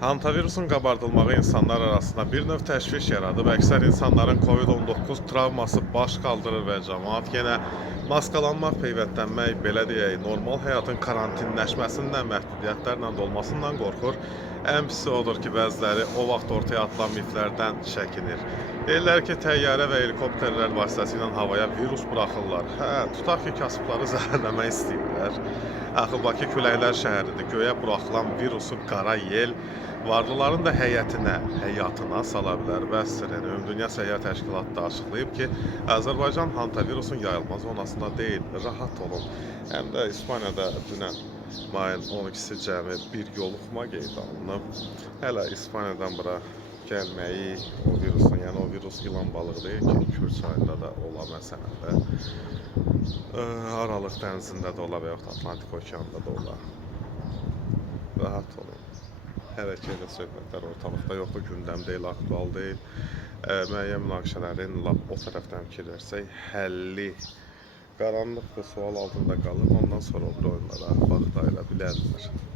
Hantavirusun qabardılmağı insanlar arasında bir növ təşviş yaradıb. Əksər insanların COVID-19 travması baş qaldırır və cəmaət yenə maskalanmaq, peyvəndlənmək, belə deyək, normal həyatın karantinləşməsindən, məhdudiyyətlərlə dolmasından qorxur. Ən pisi odur ki, bəziləri o vaxt ortaya atılan miflərdən çəkinir. Deyirlər ki, təyyarə və helikopterlər vasitəsilə havaya virus buraxırlar. Hə, tutaq ki, kasıbları zəhərləmək istəyirlər. Axı Bakı küləklər şəhəridir. Göyə buraxılan virusu qara yel varlıların da həyatına sala bilər. Bəsdirin, Ümumdünya Səyyar Təşkilatı da açıqlayıb ki, Azərbaycan hantavirusun yayılma zonasında deyil, rahat olun. Həm də İspaniyada dünən mayın 12-si cəmi bir yoluxma qeyd alınıb. Hələ İspaniyadan bura gəlməyi, o virusun, yəni o virus yılan balığı deyil ki, Kür çayında da ola məsələdə. Aralıq dənizində də ola və yaxud Atlantik okeanında da ola. Rahat olun. Hələ ki, elə söhbətlər ortalıqda yoxdur, gündəm deyil, aktual deyil. Müəyyən münaqişələrin lap o tərəfdən fikirlərsək, həlli qaranlıq və sual altında qalır. Ondan sonra o bir oyunlara vaxt ayıra bilərlər.